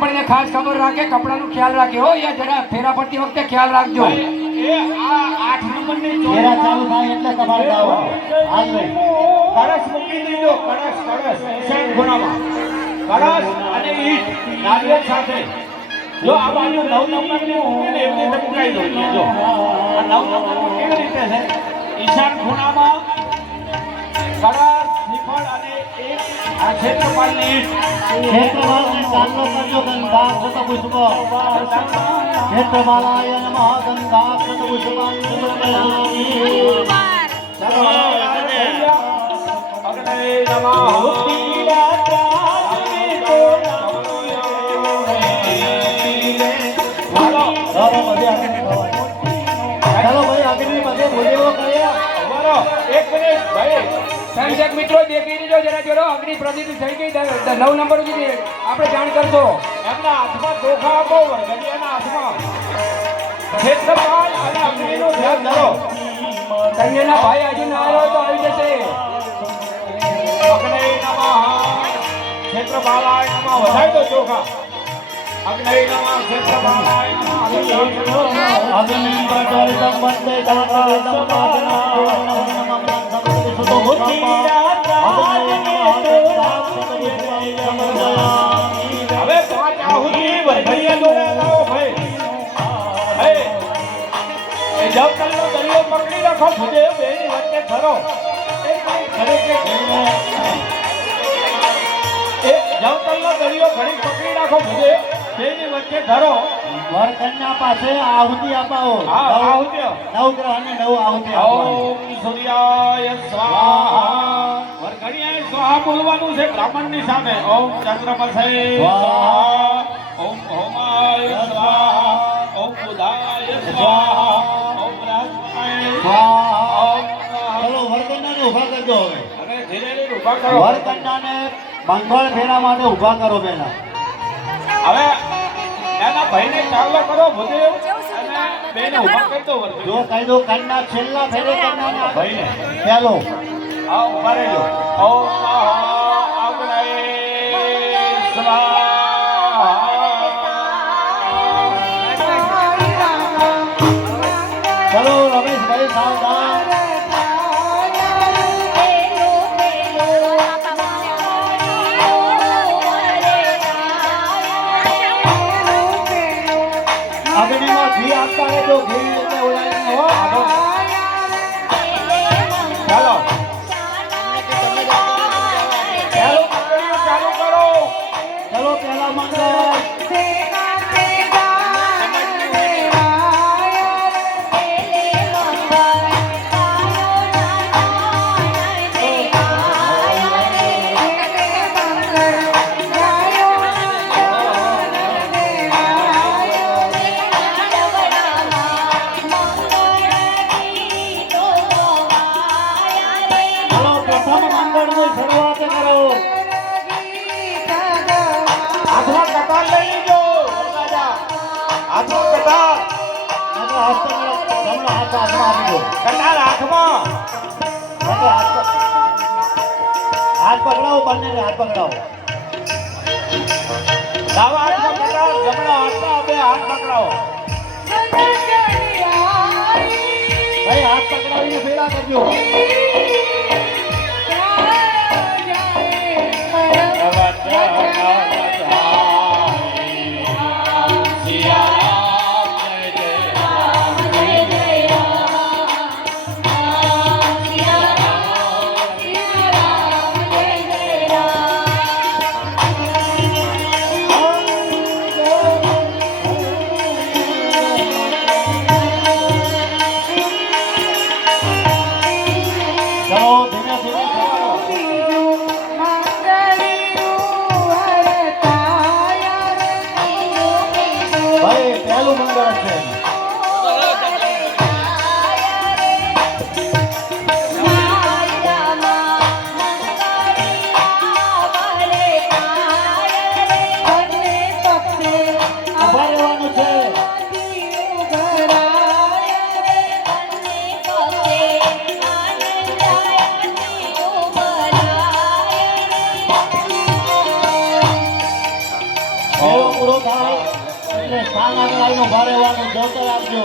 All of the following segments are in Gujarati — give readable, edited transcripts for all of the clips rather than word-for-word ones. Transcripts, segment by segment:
બેનપણીને ખાસ ખબર રાખે, કપડાનું ખ્યાલ રાખે હો. યા જરા ફેરા પડતી વખતે ખ્યાલ રાખજો. એ આ 8 નંબરની ફેરા ચાલુ થાય એટલે તમારે ગાવ હાલ ભાઈ કળશ મૂકી દીધો. કળશ ઈશાન ખૂણામાં કળશ અને ઈટ નારિયેળ સાથે. જો આ બાજુ 9 નંબરની મૂકીને એવી રીતે મુકાઈ દો. જો આ 9 નંબર કેવી રીતે છે? ઈશાન ખૂણામાં કળશ, શ્રીફળ અને ઈટ. આ ક્ષેત્રપાલની ઈટ. ક્ષેત્રપાલને ચાંદલો કરજો ગંગાક્ષત પુષ્પ ક્ષેત્રપાલાય નમઃ ગંગાક્ષત પુષ્પાંજલિ સમર્પયામિ. ચાલો અગ્નય નમઃ. ચાલો ભાઈ આગળની બધે બોલેવો કર્યા. અમારો 1 મિનિટ ભાઈ. સંજક મિત્રો દેખી લીધો જરા જોડો. અગ્નિ પ્રદીપ થઈ ગઈ 9 નંબર સુધી આપણે જાણ કરજો. એમના હાથમાં ચોખા આપો. વરઘડિયાના હાથમાં ક્ષેત્રપાલ અને અગ્નિનું ધ્યાન ધરો. કન્યાના ભાઈ હજુ ના આવ્યો હોય તો આવી જશે. અગ્નય નમઃ. ક્ષેત્રપાલાય નમઃ. વધાઈ દો ચોખા. અગ્નય નમઃ. ક્ષેત્રપાલાય નમઃ. અગ્નિ પ્રજ્વલિતં વંદે દાનવેદં પાદનાં સુતો ભૂતિરાજ અગ્નય નમઃ ગંગાક્ષત પુષ્પાંજલિ સમર્પયામિ. હવે 5 આહુતિ વરઘડિયા જોડે લાવો ભાઈ. હે એ જવતલનો દરિયો પકડી રાખો. ભુદેવ બેની વચ્ચે ધરો. એ જવતલનો દરિયો ઘડી પકડી રાખો. ભુદેવ બેની વચ્ચે ધરો. વરકન્યા પાસે આહુતિ અપાવો. હા આહુતિઓ. નવગ્રહને 9 આહુતિ અપાવો. ઓમ સૂર્યાય સ્વાહા. વરઘડિયાએ સ્વાહા બોલવાનું છે બ્રાહ્મણની સામે. ઓમ ચંદ્રમસે સ્વાહા. ઓમ હોમાય સ્વાહા. ઓમ બુધાય સ્વાહા. ઓમ રાજમાય સ્વાહા. ચલો વરકન્યાને ઊભા કરજો હવે. અને ધીરે ધીરે ઊભા કરો. વરકન્યાને મંગળ ફેરા માટે ઊભા કરો પહેલા. હવે એના ભાઈને ચાલો કરો ભુદેવ અને બેને ઊભા કરી દો. જો કહી દો કન્યા છેલ્લા ફેરે કન્યાને ભાઈને ચાલો હા ઊભા રહેજો. ઓમ અગ્નય સ્વાહા. ચલો રમેશભાઈ સાવધાન. અગ્નિમાં ઘી આપતા રહેજો. ઘી એટલે ઓલાઈને હો. ચાલો ચાલુ કરો. ચલો પહેલા મંગળ. ચલો પ્રથમ મંગળની શરૂઆત કરો. હાથમાં કતાર લઈ લીજો. વરરાજા હાથમાં કતાર. જમણો હાથ હાથમાં આપી દો. કતાર હાથમાં. હાથ પકડાવો. બંને હાથ પકડાવો. ડાબા હાથમાં કતાર. જમણા હાથમાં બે હાથ પકડાવો. ભાઈ હાથ પકડાવીને ફેરા કરજો. પૂરો થાય એટલે સ્થાન આગળ આવીને ઉભા રહેવાનું જોતર આપજો.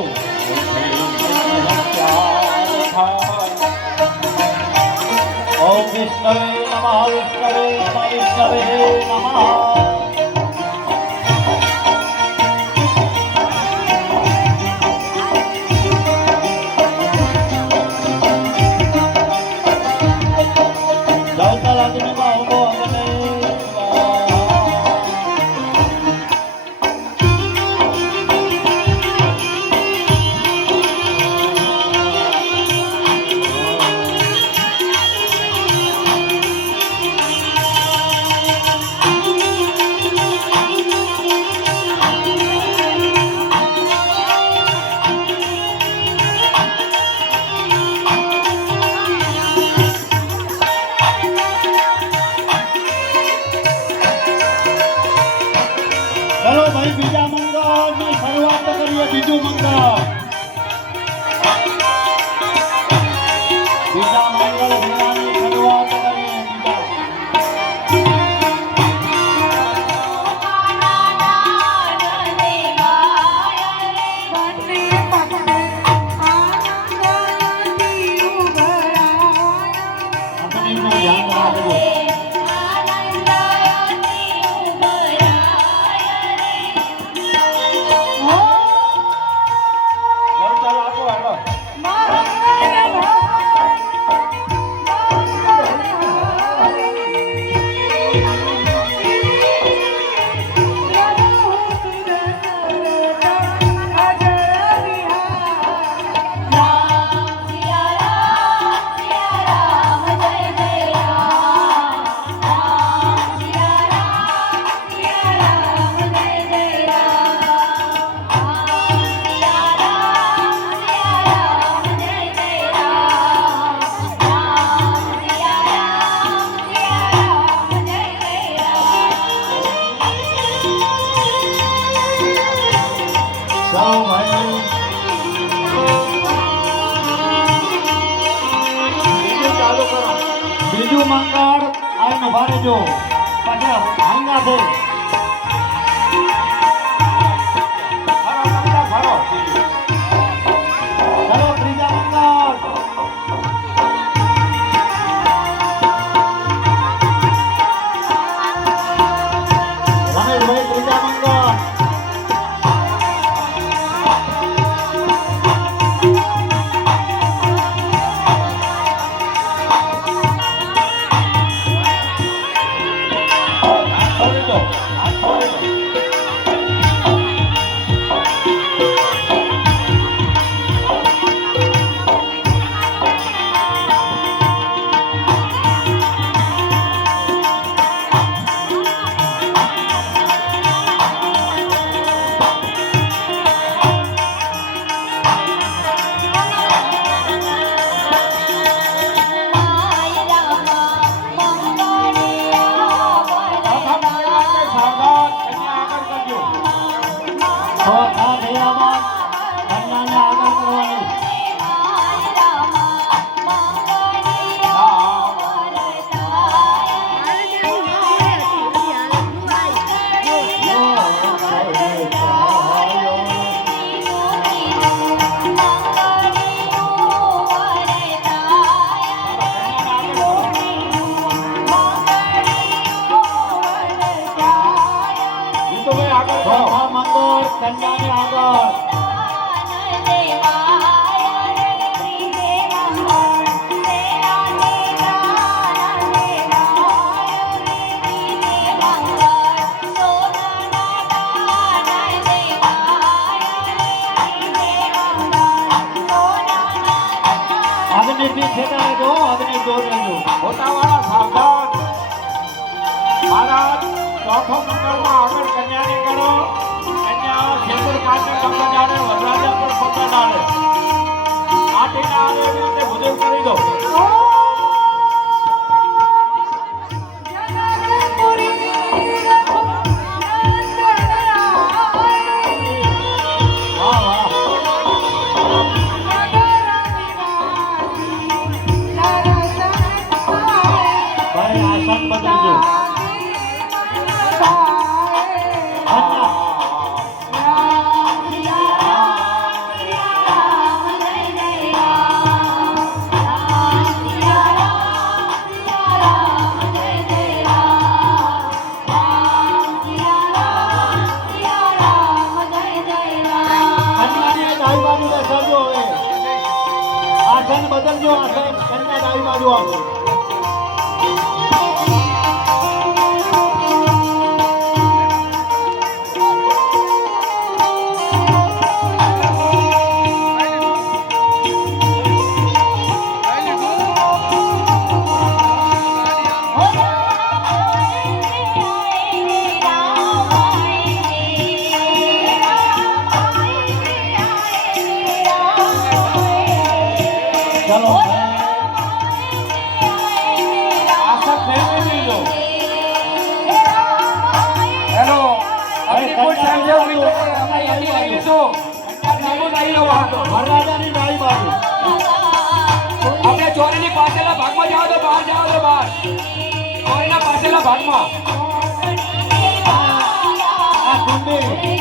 ઓમ વિષ્ણવે નમઃ વિષ્ણવે નમઃ વિષ્ણવે નમઃ. જોતર અગ્નિમાં ઉભો અગ્નિ. ચલો ભાઈ બીજા મંગળની શરૂઆત કરીએ. બીજું મંગળ, બીજા મંગળ વિનાની શરૂઆત કરીએ. આપણીનું ધ્યાન રાખજો. ચાલો આપો હાલો. ચલો ભાઈ બીજું ચાલુ કરો. બીજું મંગળ આવીને ઉભા રહેજો. પછી હાંગા છે. ફરો કરતા ફરો. ચલો ત્રીજા મંગળ. રમેશભાઈ ત્રીજા મંગળ. હાથ છોડી દો. હાથ છોડી દો. ચોથા મંગળ માટે સાવધાન. કન્યા આગળ કરજો. ચોથા થયામાં કન્યાને આગળ કરવાની. હા. જીતુભાઈ આગળ કરો. ચોથા મંગળ કન્યાને આગળ. આગળની પીઠ ખેતા રહેજો. આગળની દોર રહેજો. મોટાવાળા સાવધાન. મહારાજ ચોથો મંગળમાં આગળ કન્યાને કરો. કન્યા ખેતર પાસે પગ ડાળે, વરરાજા પર પગ ડાળે. માટીના આવે એવી રીતે ભુદેવ કરી દો. વાહ વાહ. ભાઈ આસન બદલજો. બદલજો આ સાહેબ કન્યા ડાબી બાજુ આવજો ચાલો આશા ફેરવી દીધો. હેલો અગ્નિકુંડ સંજય મિત્રો આપણે યાદી લઈ લઈશું નામું લઈ લો વરરાજાની ડાબી બાજુ આપણે ચોરીની પાછળના ભાગમાં જાઓ તો બહાર ચોરીના પાછળના ભાગમાં આ કુંડી